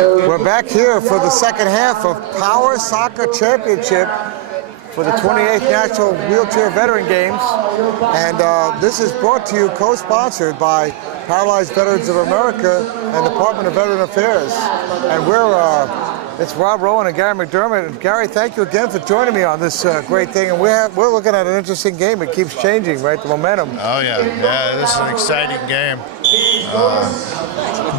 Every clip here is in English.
We're back here for the second half of Power Soccer Championship for the 28th National Wheelchair Veteran Games. And this is brought to you, co-sponsored by Paralyzed Veterans of America and Department of Veteran Affairs. And it's Rob Rowan and Gary McDermott. And Gary, thank you again for joining me on this great thing. And we're looking at an interesting game. It keeps changing, right? The momentum. Oh yeah, this is an exciting game.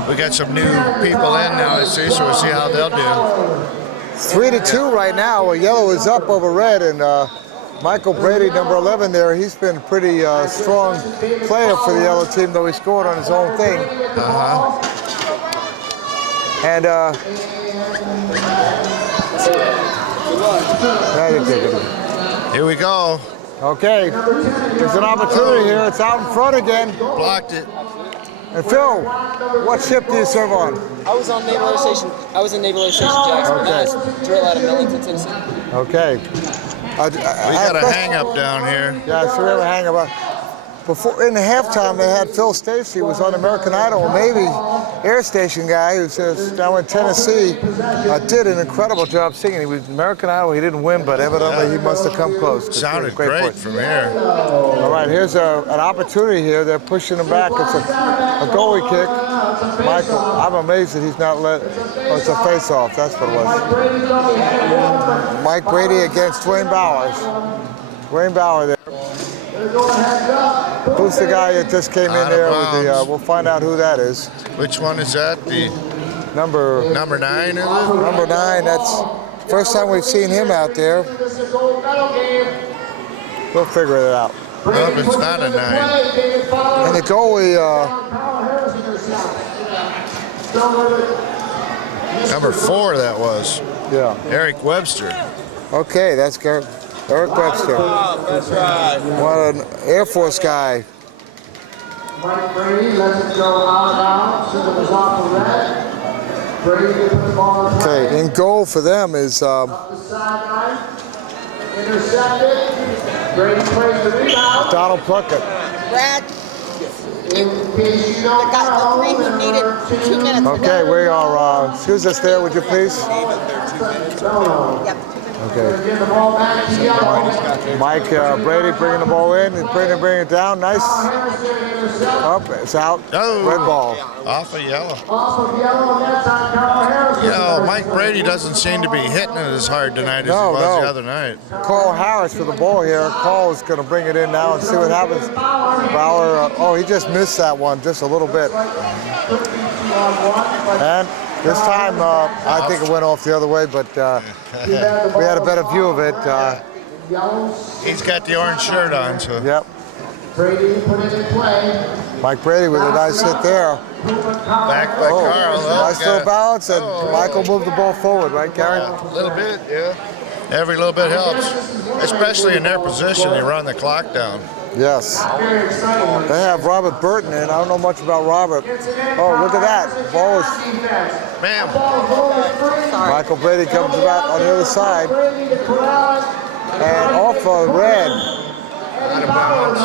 We got some new people in now, so we'll see how they'll do. 3-2 right now. Yellow is up over red, and Michael Brady, number 11 there, he's been a pretty strong player for the yellow team, though he scored on his own thing. And here we go. Okay, there's an opportunity here. It's out in front again. Blocked it. And Phil, what ship do you serve on? I was on Naval Air Station. I was in Naval Air Station Jackson. Okay. That was drill out of Millington, Tennessee. Okay. We got a hang-up down here. Yeah, so we have a hang-up. Before, in the halftime, they had Phil Stacey, who was on American Idol, maybe Air Station guy, who says down in Tennessee, did an incredible job singing. He was American Idol. He didn't win, but evidently he must have come close. Sounded great from here. All right, here's an opportunity here. They're pushing him back. It's a goalie kick. Michael, I'm amazed that he's not let. Oh, it's a face-off. That's what it was. Mike Brady against Dwayne Bowers. Dwayne Bauer there. Who's the guy that just came in there with the, we'll find out who that is. Which one is that? The number 9, is it? Number 9, that's the first time we've seen him out there. We'll figure it out. Well, it's not a 9. And the goalie, number 4 that was. Yeah. Eric Webster. Okay, that's Eric Webster. That's right. What an Air Force guy. Mike Brady lets it go out of bounds. It was off the red. Brady put the ball in play. Okay, in goal for them is Up the sideline. Intercepted. Brady plays the rebound. Donald Plunkett. Brad, In case you don't I got the 3 who needed 2 minutes. Okay, we are, excuse us there, would you please? Yep. Okay. Get the ball back to Yellow. Mike Brady bringing the ball in and bringing it down. Nice. Up, it's out. Oh. Red ball. Off of Yellow. Off of Yellow, and that's on Carl Harrison. You know, Mike Brady doesn't seem to be hitting it as hard tonight as he was the other night. Carl Harris for the ball here. Carl is going to bring it in now and see what happens. Bauer, oh, he just missed that one just a little bit. And this time, I think it went off the other way, but we had a better view of it. He's got the orange shirt on, so. Yep. Brady put it in play. Mike Brady with a nice hit there. Back by Carl. Nice little balance, and Michael moved the ball forward, right, Gary? A little bit, yeah. Every little bit helps, especially in their position. You run the clock down. Yes. They have Robert Burton in. I don't know much about Robert. Oh, look at that. Ball is. Ma'am. Michael Brady comes back on the other side. And off of red. Out of bounds.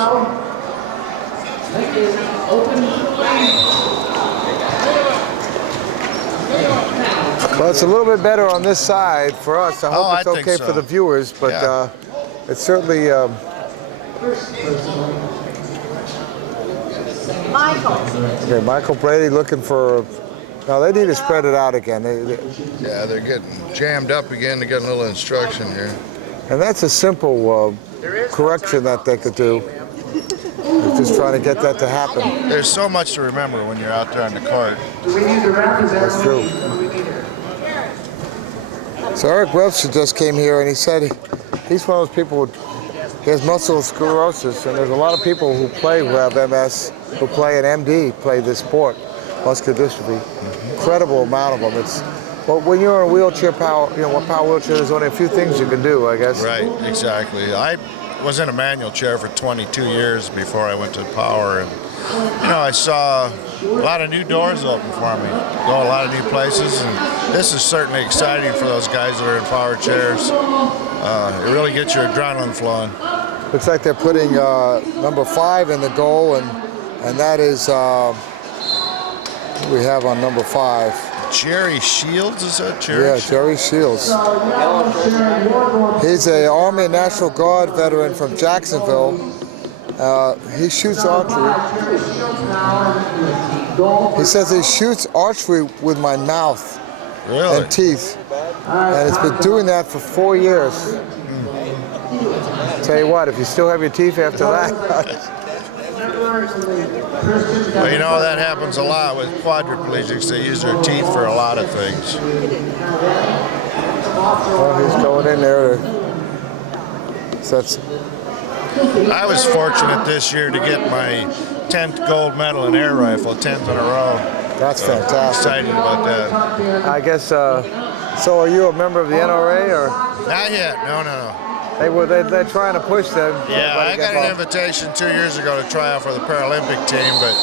Well, it's a little bit better on this side for us. I hope it's okay for the viewers, but it's certainly. Okay, Michael Brady looking for. No, they need to spread it out again. Yeah, they're getting jammed up again. They're getting a little instruction here. And that's a simple correction that they could do. They're just trying to get that to happen. There's so much to remember when you're out there on the court. That's true. So Eric Webster just came here and he said he's one of those people who has muscular sclerosis, and there's a lot of people who play who have MS, who play an MD, play this sport, muscular dystrophy. Incredible amount of them. But when you're in a wheelchair power, power wheelchair, there's only a few things you can do, I guess. Right, exactly. I was in a manual chair for 22 years before I went to power, and I saw a lot of new doors open for me, go a lot of new places, and this is certainly exciting for those guys that are in power chairs. It really gets your adrenaline flowing. Looks like they're putting number 5 in the goal, and that is who we have on number 5. Jerry Shields, is that Jerry? Yeah, Jerry Shields. He's a Army National Guard veteran from Jacksonville. He shoots archery. He says he shoots archery with my mouth Really? and teeth, and it's been doing that for 4 years. Tell you what, if you still have your teeth after that. Well, you know, that happens a lot with quadriplegics. They use their teeth for a lot of things. Oh, he's going in there. So that's, I was fortunate this year to get my 10th gold medal in air rifle, 10th in a row. that's I'm fantastic. excited about that. I guess, so are you a member of the NRA or? Not yet, no. They're trying to push them. Yeah, I got an invitation 2 years ago to try out for the Paralympic team, but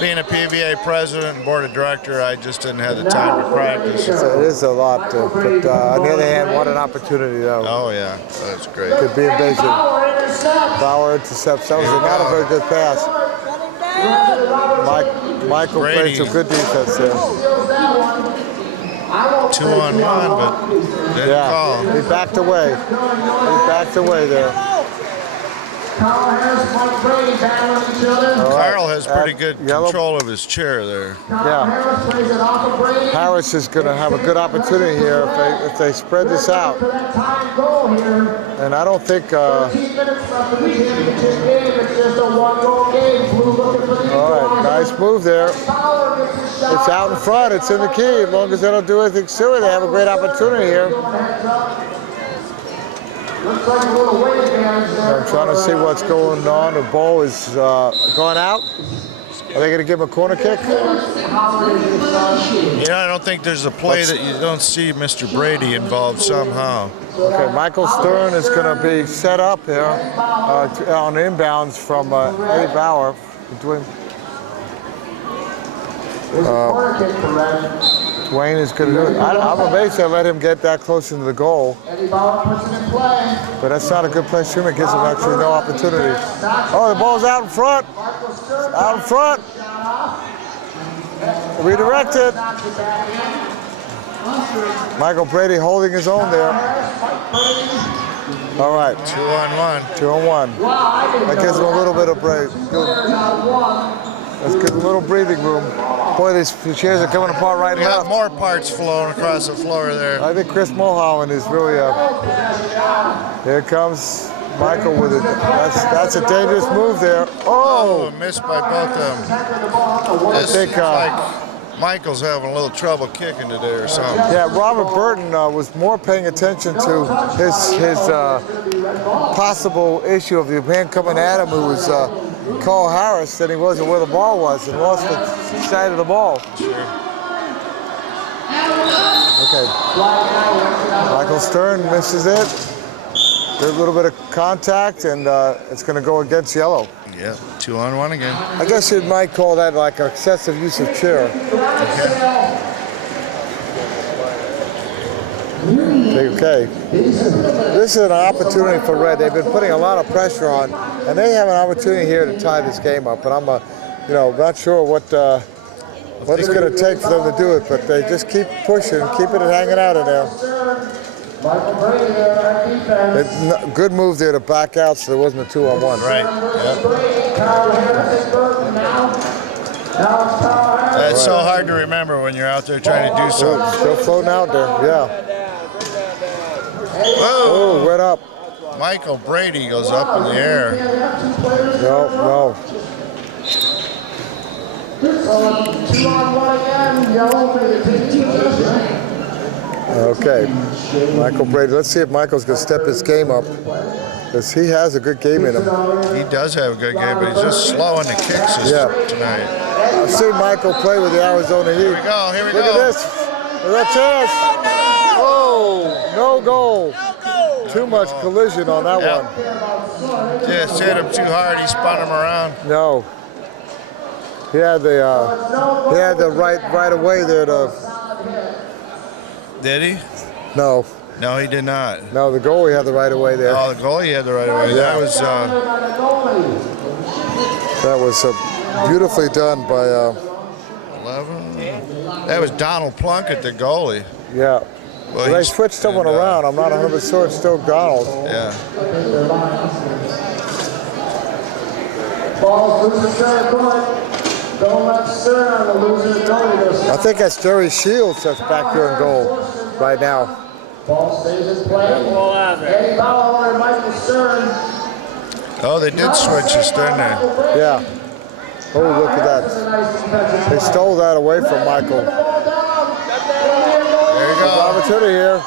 being a PVA president and board of director, I just didn't have the time to practice. So it is a lot, but on the other hand, what an opportunity though. Oh yeah, that's great. Could be amazing. Power intercepts. That was not a very good pass. Michael played some good defense there. 2-on-1, but didn't call. He backed away. There. Carl has pretty good yellow. control of his chair there. Yeah. Harris is going to have a good opportunity here if they spread this out. And I don't think. All right, nice move there. It's out in front. It's in the key. As long as they don't do anything silly, they have a great opportunity here. I'm trying to see what's going on. The ball is gone out. Are they going to give him a corner kick? You know, I don't think there's a play that you don't see Mr. Brady involved somehow. Okay, Michael Stern is going to be set up here on inbounds from Eddie Bauer. Dwayne is going to do it. I'm amazed they let him get that close into the goal. But that's not a good place for him. It gives him actually no opportunity. Oh, the ball's out in front. Out in front. Redirected. Michael Brady holding his own there. All right. 2-on-1. 2-on-1. That gives him a little bit of break. Let's give him a little breathing room. Boy, these chairs are coming apart right We and got left. more parts flowing across the floor there. I think Chris Mulholland is really here comes Michael with it. That's a dangerous move there. Oh, missed by both of them. I think like Michael's having a little trouble kicking today or something. yeah, Robert Burton was more paying attention to his possible issue of the man coming at him, who was Carl Harris, than he was where the ball was, and lost the sight of the ball. Sure. Okay. Michael Stern misses it. There's a little bit of contact, and it's going to go against yellow. Yeah, 2-on-1 again. I guess you might call that like excessive use of chair. Okay. This is an opportunity for Red. They've been putting a lot of pressure on, and they have an opportunity here to tie this game up. And I'm, not sure what it's going to take for them to do it, but they just keep pushing, keeping it hanging out in there. Good move there to back out so there wasn't a 2-on-1. Right. That's so hard to remember when you're out there trying to do something. Still floating out there, yeah. Whoa! Oh, went up. Michael Brady goes up in the air. No. Okay, Michael Brady. Let's see if Michael's going to step his game up, because he has a good game in him. He does have a good game, but he's just slow in the kicks tonight. I've seen Michael play with the Arizona Heat. Here we go. Look at this. Look at that chance. Oh, no goal. Too much collision on that one. Just hit him too hard. He spun him around. No. He had the right away there to. Did he? No. No, he did not. No, the goalie had the right away there. Oh, the goalie had the right away. Yeah. That was beautifully done by. 11. That was Donald Plunkett, the goalie. Yeah. Well, They he's- switched someone and, around. I'm not 100% sure it's still Donald. Yeah. Ball loose in center court. Don't let Stern on the loser goalie. I think that's Jerry Shields that's back there in goal right now. Ball stays in play. Eddie Bauer and Michael Stern. Oh, they did switch us, didn't they? Yeah. Oh, look at that. They stole that away from Michael. There you go. Opportunity here.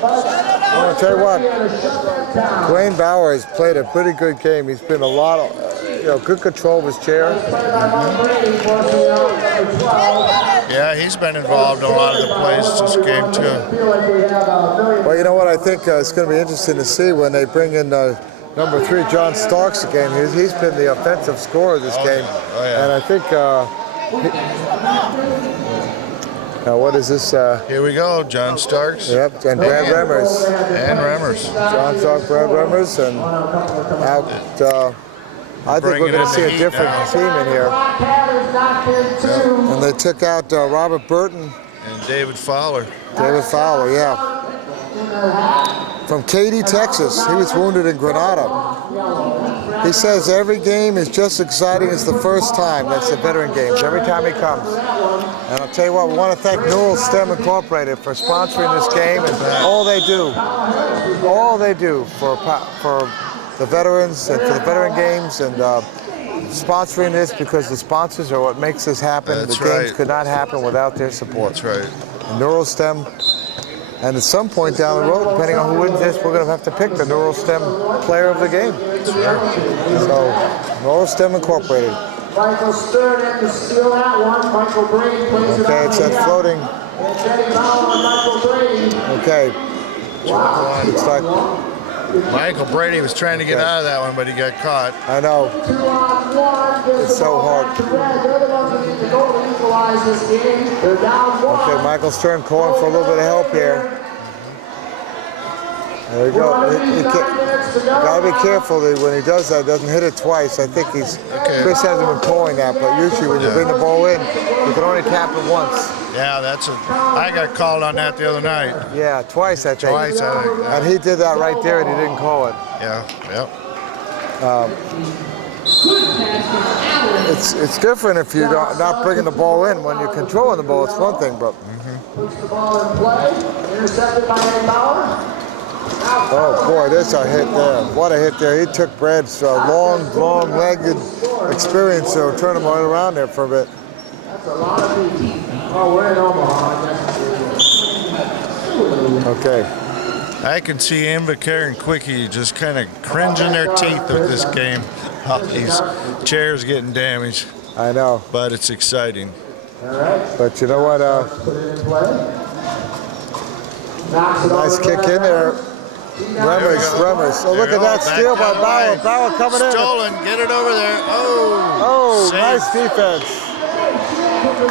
I'm going to tell you what, Dwayne Bauer has played a pretty good game. He's been a lot of, good control of his chair. Yeah, he's been involved in a lot of the plays this game too. Well, you know what? I think it's going to be interesting to see when they bring in number 3, John Starks again. He's been the offensive scorer this game. Oh, yeah. And I think, what is this? Here we go, John Starks. Yep, and Brad Remmers. And Remmers. John Stark, Brad Remmers, and out. I think we're going to see a different team in here. And they took out Robert Burton. And David Fowler. David Fowler, yeah. From Katy, Texas. He was wounded in Grenada. He says every game is just as exciting as the first time. That's the veteran games, every time he comes. And I'll tell you what, we want to thank Neural STEM Incorporated for sponsoring this game and all they do for the veterans and for the veteran games and sponsoring this because the sponsors are what makes this happen. That's the games right. could not happen without their support. That's right. Neural STEM. And at some point down the road, depending on who wins this, we're going to have to pick the Neural STEM player of the game. So, Neural STEM Incorporated. Michael Stern had to steal that one. Michael Brady plays it Okay, it's that floating. Eddie Bauer and Michael Brady. Okay. Looks like, Michael Brady was trying to get out of that one, but he got caught. I know. 2-on-1. It's so hard. They're the ones that need to go to equalize this game. They're down 1. Okay, Michael Stern calling for a little bit of help here. There we go. Gotta be careful that when he does that, doesn't hit it twice. I think Chris hasn't been calling that, but usually when you bring the ball in, you can only tap it once. Yeah, I got called on that the other night. Yeah, twice I think. Twice, I think. And he did that right there, and he didn't call it. Yeah, yep. It's different if you're not bringing the ball in. When you're controlling the ball, it's one thing, but. Puts the ball in play. Intercepted by Eddie Bauer. Oh boy, there's a hit there. What a hit there. He took Brad's long-legged experience, so turned him right around there for a bit. That's a lot of feet. Oh, we're in Omaha. Okay. I can see Invercare and Quickie just kind of cringing their teeth with this game. These chairs getting damaged. I know. But it's exciting. But you know what? Put it in play. Nice kick in there. Remmers. Oh, look at that steal by Bauer. Bauer coming in. Stolen. Get it over there. Oh. Oh, Save. nice defense.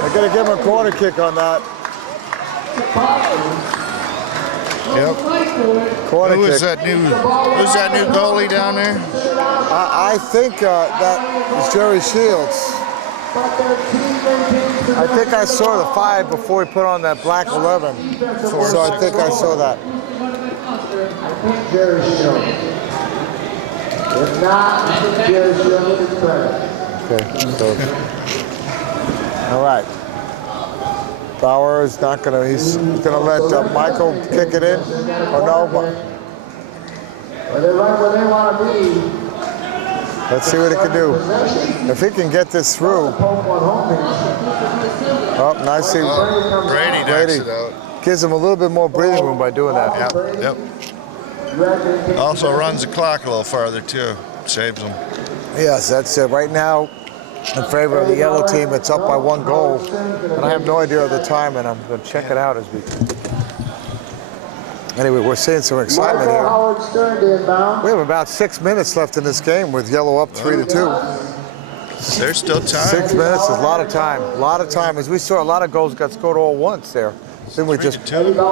They're going to give him a corner kick on that. Yep. Corner kick. Who's that new goalie down there? I think that is Jerry Shields. I think I saw the 5 before he put on that black 11. So I think I saw that. Jerry Shields. If not, Jerry Shields is credit. Okay, so. All right. Bauer is not going to, he's going to let Michael kick it in. Oh, no. Well, they're right where they want to be. Let's see what he can do. If he can get this through. Oh, nicely. Brady knocks it out. Gives him a little bit more breathing room by doing that. Yep. Also runs the clock a little farther too. Saves them. Yes, that's it. Right now, in favor of the yellow team, it's up by 1 goal. And I have no idea of the time, and I'm going to check it out as we. Anyway, we're seeing some excitement here. We have about 6 minutes left in this game with yellow up 3-2. There's still time. 6 minutes is a lot of time. A lot of time. As we saw, a lot of goals got scored all once there. Then we just. 3-2. Yeah.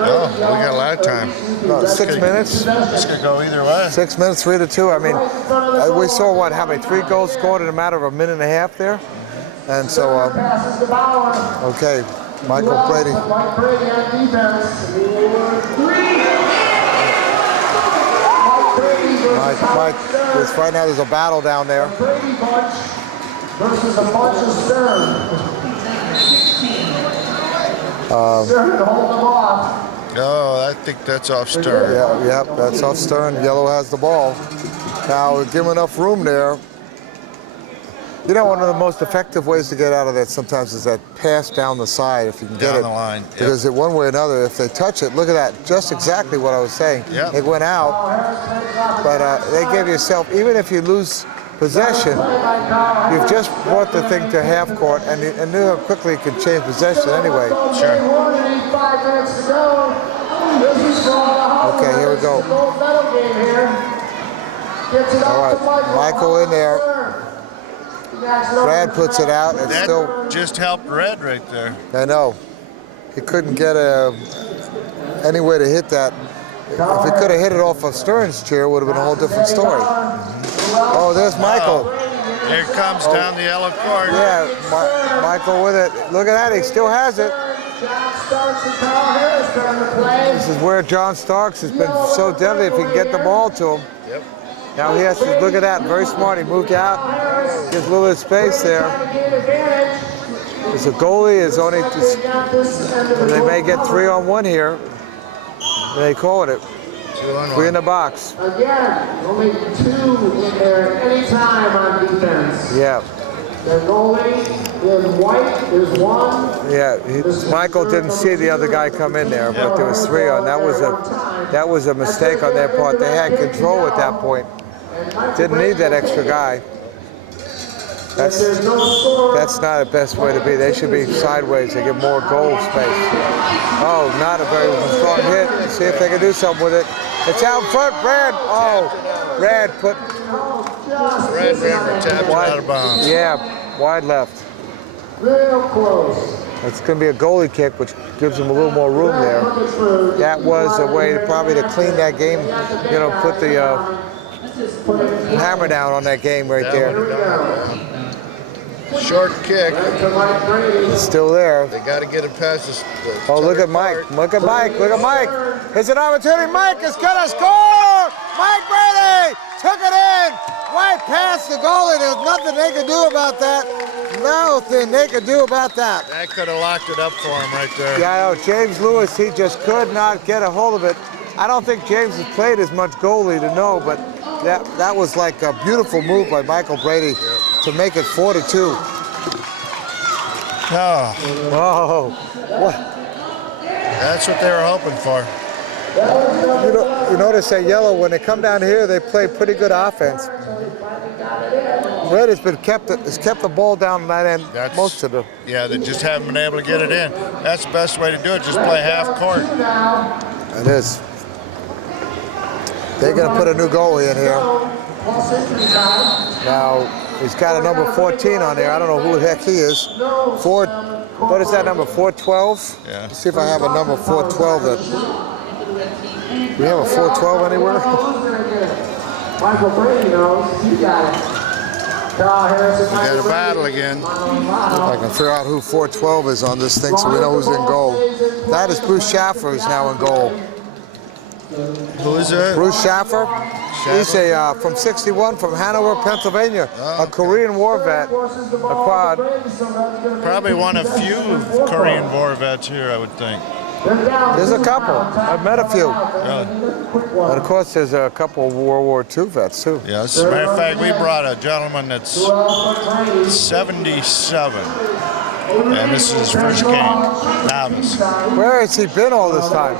Oh, we got a lot of time. No, 6 minutes. This could go either way. 6 minutes, 3-2. I mean, we saw how many 3 goals scored in a matter of a minute and a half there. And so, Passes to Bauer. okay, Michael Brady. Mike Brady on defense. Mike Brady versus Mike, right now there's a battle down there. Brady bunch versus a bunch of Stern. Stern to hold them off. Oh, I think that's off Stern. Yeah, that's off Stern. Yellow has the ball. Now, give him enough room there. You know, one of the most effective ways to get out of that sometimes is that pass down the side if you can get Down it. the line, yep. Because one way or another, if they touch it, look at that, just exactly what I was saying. Yep. It went out, but they gave yourself, even if you lose possession, you've just brought the thing to half court, and you know how quickly you can change possession anyway. Sure. 5 minutes to go. This is from the Hall. Okay, here we go. Gold medal game here. Gets it All out right, to Michael. Michael in there. Brad puts it out. It's That still, just helped Red right there. I know. He couldn't get any way to hit that. If he could have hit it off of Stern's chair, it would have been a whole different story. Oh, there's Michael. Here comes down the yellow court. Yeah, Michael with it. Look at that, he still has it. John Starks and Carl Harris turn to play. This is where John Starks has been so deadly if he can get the ball to him. Yep. Now he has to look at that, very smart. He moved out, gives a little bit of space there. As a goalie is only, they may get 3-on-1 here. They call it. 3 in the box. Again, only 2 in there at any time on defense. Yeah. The goalie in white is 1. Yeah, Michael didn't see the other guy come in there, but there was 3 on. That was a mistake on their part. They had control at that point. Didn't need that extra guy. That's not the best way to be. They should be sideways to get more goal space. Oh, not a very strong hit. See if they can do something with it. It's out front, Brad. Oh, Brad put. Red River tapped it out of bounds. Yeah, wide left. Real close. It's going to be a goalie kick, which gives them a little more room there. That was a way probably to clean that game, you know, put the hammer down on that game right there. Short kick. It's still there. They got to get it past this. Oh, look at Mike. Look at Mike. Look at Mike. It's an opportunity. Mike is going to score. Mike Brady took it in. Right past the goalie. There's nothing they can do about that. Nothing they can do about that. That could have locked it up for him right there. Yeah, I know. James Lewis, he just could not get a hold of it. I don't think James has played as much goalie to know, but that was like a beautiful move by Michael Brady to make it 4-2. Oh, what? That's what they were hoping for. You notice that yellow, when they come down here, they play pretty good offense. Red has kept the ball down that end most of the. Yeah, they just haven't been able to get it in. That's the best way to do it. Just play half court. It is. They're going to put a new goalie in here. Now, he's got a number 14 on there. I don't know who the heck he is. What is that number, 412? Yeah. Let's see if I have a number 412 that. Do we have a 412 anywhere? Michael Brady knows. You got it. Carl Harris and Got Michael a battle again. If I can figure out who 412 is on this thing so we know who's in goal. That is Bruce Schaffer who's now in goal. Who is it? Bruce Schaffer. He's from 61 from Hanover, Pennsylvania. A Korean War vet, a quad. Probably one of few Korean War vets here, I would think. There's a couple. I've met a few. Really? And of course, there's a couple of World War II vets too. Yes. As a matter of fact, we brought a gentleman that's 77. And this is his first game, novice. Where has he been all this time?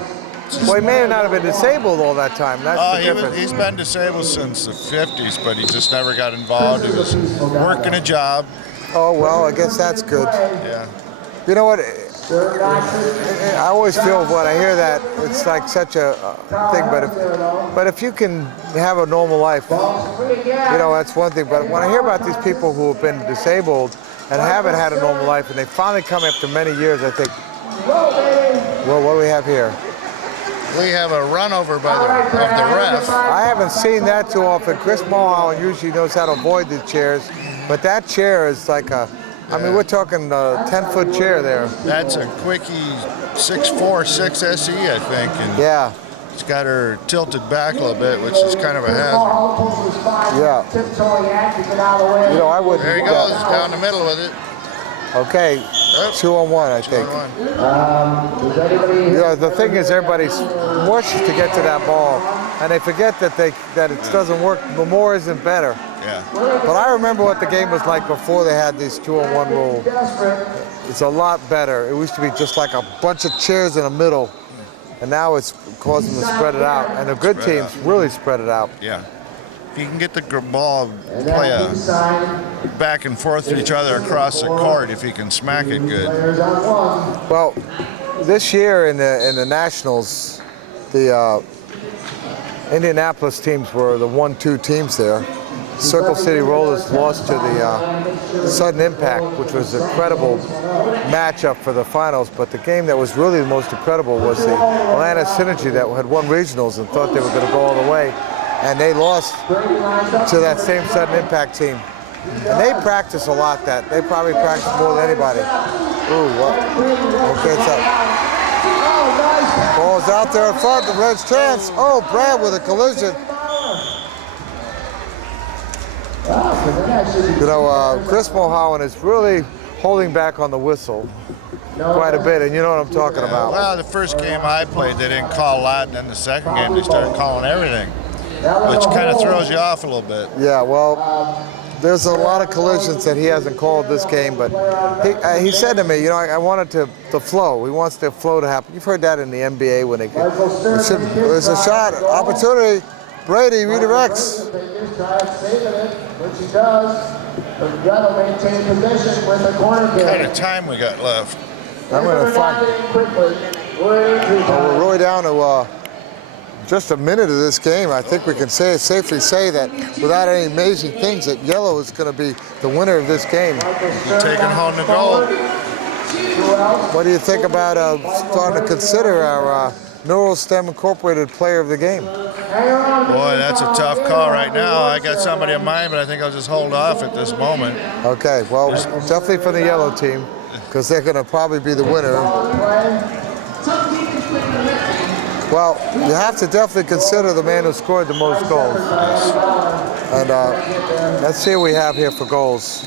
Well, he may not have been disabled all that time. That's the difference. He's been disabled since the 50s, but he just never got involved. He was working a job. Oh, well, I guess that's good. Yeah. You know what? I always feel when I hear that, it's like such a thing, but if you can have a normal life, you know, that's one thing. But when I hear about these people who have been disabled and haven't had a normal life, and they finally come after many years, I think, well, what do we have here? We have a run over by of the ref. I haven't seen that too often. Chris Mulholland usually knows how to avoid the chairs, but that chair is like a I mean, we're talking 10-foot chair there. That's a quickie 6'4", 6 SE, I think. And Yeah. it's got her tilted back a little bit, which is kind of a hazard. Yeah. You know, I wouldn't. There he goes, down the middle with it. Okay, 2-on-1, I think. You know, the thing is, everybody's rushes to get to that ball, and they forget that it doesn't work. The more isn't better. Yeah. But I remember what the game was like before they had this 2-on-1 rule. It's a lot better. It used to be just like a bunch of chairs in the middle, and now it's causing them to spread it out. And the good teams really spread it out. Yeah. If you can get the ball play back and forth to each other across the court, if you can smack it good. Well, this year in the Nationals, the Indianapolis teams were the 1-2 teams there. Circle City Rollers lost to the Sudden Impact, which was an incredible matchup for the finals. But the game that was really the most incredible was the Atlanta Synergy that had won regionals and thought they were going to go all the way. And they lost to that same Sudden Impact team. And they practice a lot that. They probably practice more than anybody. Ooh, what? Okay, it's up. Ball's out there in front, the Reds' chance. Oh, Brad with a collision. You know, Chris Mulholland is really holding back on the whistle quite a bit, and you know what I'm talking about. Well, the first game I played, they didn't call a lot, and then the second game, they started calling everything, which kind of throws you off a little bit. Yeah, well, there's a lot of collisions that he hasn't called this game, but he said to me, you know, I want it to flow. He wants the flow to happen. You've heard that in the NBA when there's a shot, opportunity. Brady redirects. What kind of time we got left? I'm going to find. We're really down to just a minute of this game. I think we can safely say that without any amazing things, that yellow is going to be the winner of this game. Taking home the gold. What do you think about starting to consider our Neurostem Incorporated player of the game? Boy, that's a tough call right now. I got somebody in mind, but I think I'll just hold off at this moment. Okay, well, definitely for the yellow team, because they're going to probably be the winner. Well, you have to definitely consider the man who scored the most goals. And let's see what we have here for goals.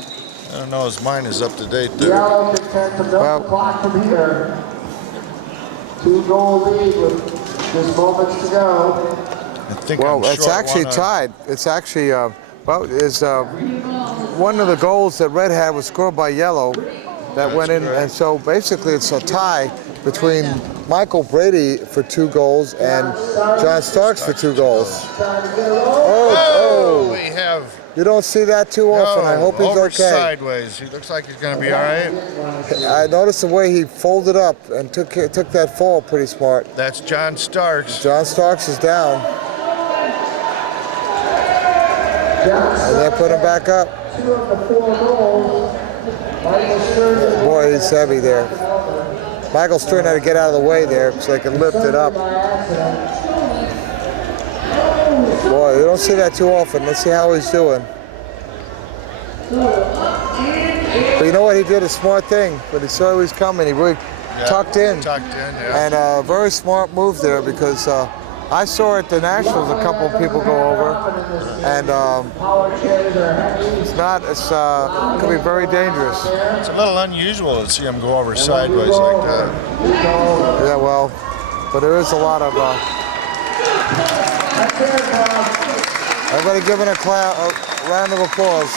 I don't know, his mind is up to date there. Well, 2-goal lead with just moments to go. I think well, I'm it's short actually one. tied. It's actually, well, is one of the goals that Red had was scored by yellow that went in. And so basically it's a tie between Michael Brady for 2 goals and John Starks for 2 goals. Oh, we have. You don't see that too often. I hope he's over okay. Sideways. He looks like he's going to be all right. I noticed the way he folded up and took that fall pretty smart. That's John Starks. John Starks is down. And they put him back up. Boy, he's heavy there. Michael Stern had to get out of the way there so they can lift it up. Boy, you don't see that too often. Let's see how he's doing. But you know what? He did a smart thing. When he saw he was coming, he really tucked in. Tucked in, yeah. And a very smart move there, because I saw at the Nationals a couple of people go over, and it could be very dangerous. It's a little unusual to see him go over sideways like that. Yeah, well, but there is a lot of. Everybody giving a round of applause.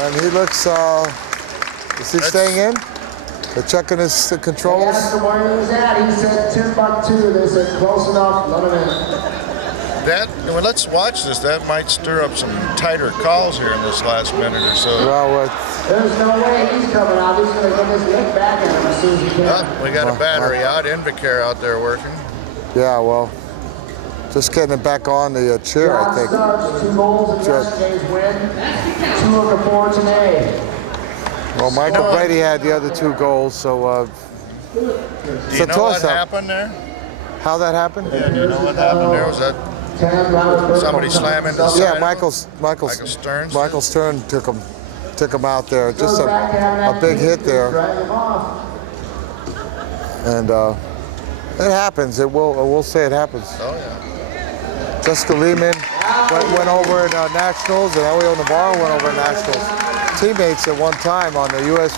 And he looks. Is he staying in? They're checking his controls. They asked him where he was at. He said Timbuktu. They said close enough. Let him in. Well, let's watch this. That might stir up some tighter calls here in this last minute or so. Well, there's no way he's coming out. He's going to get his lick back at him as soon as he can. Well, we got a battery out. Invacare out there working. yeah, well, just getting it back on the chair, I think. Starks, 2 goals in yesterday's win. 2 of the 4 today. Well, Michael Brady had the other 2 goals, so Do you know what happened there? How that happened? Yeah, do you know what happened there? Was that somebody slamming the side? Yeah, Michael Stern. Stearns? Michael Stern took took him out there. Just a big hit there. And it happens. We'll say it happens. Oh, yeah. Jessica Lehman went over in Nationals, and Elio Navarro went over in Nationals. Teammates at one time on the U.S.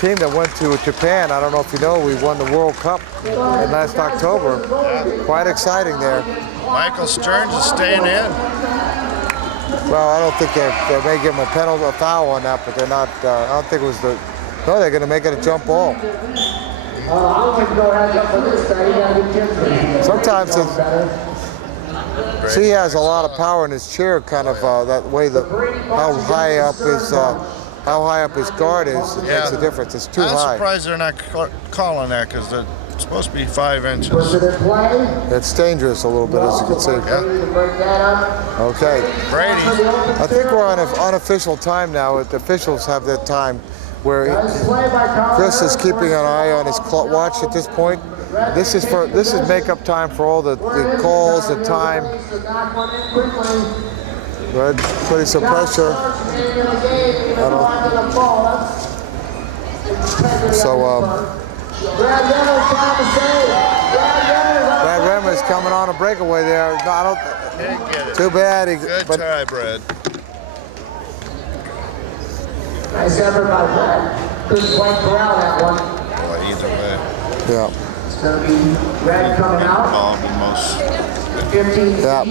team that went to Japan. I don't know if you know, we won the World Cup in last October. Quite exciting there. Michael Stearns is staying in. Well, I don't think they may give him a penalty, a foul on that, but they're not. I don't think it was the. No, they're going to make it a jump ball. Sometimes he has a lot of power in his chair, kind of that way. How high up his guard is, it makes a difference. It's too high. I'm surprised they're not calling that because they're supposed to be 5 inches. It's dangerous a little bit, as you can see. Yeah. Okay. Brady. I think we're on an unofficial time now. The officials have that time where Chris is keeping an eye on his watch at this point. This is makeup time for all the calls, the time. Good, putting some pressure. Brad Remmer's coming on a breakaway there. No, I don't. Didn't get it. Too bad. Good try, Brad. Nice effort by Brad. Couldn't quite corral that one. Boy, either way. Yeah. It's going to be Brad coming out. Involved in most. 15. Yeah.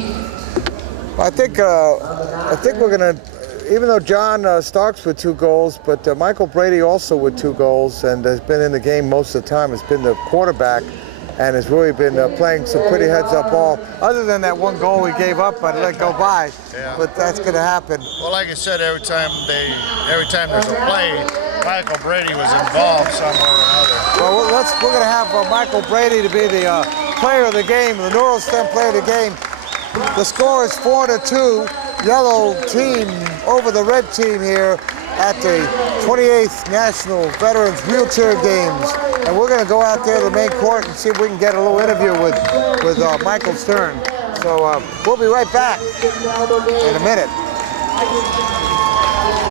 I think we're gonna, even though John Starks with 2 goals, but Michael Brady also with 2 goals and has been in the game most of the time. Has been the quarterback and has really been playing some pretty heads-up ball. Other than that 1 goal he gave up but let go by, but that's gonna happen. Well, like I said, every time there's a play, Michael Brady was involved somewhere or another. Well, we're gonna have Michael Brady to be the player of the game, the Neurostem player of the game. The score is 4-2, yellow team over the red team here at the 28th National Veterans Wheelchair Games. And we're going to go out there to the main court and see if we can get a little interview with Michael Stern. So we'll be right back in a minute.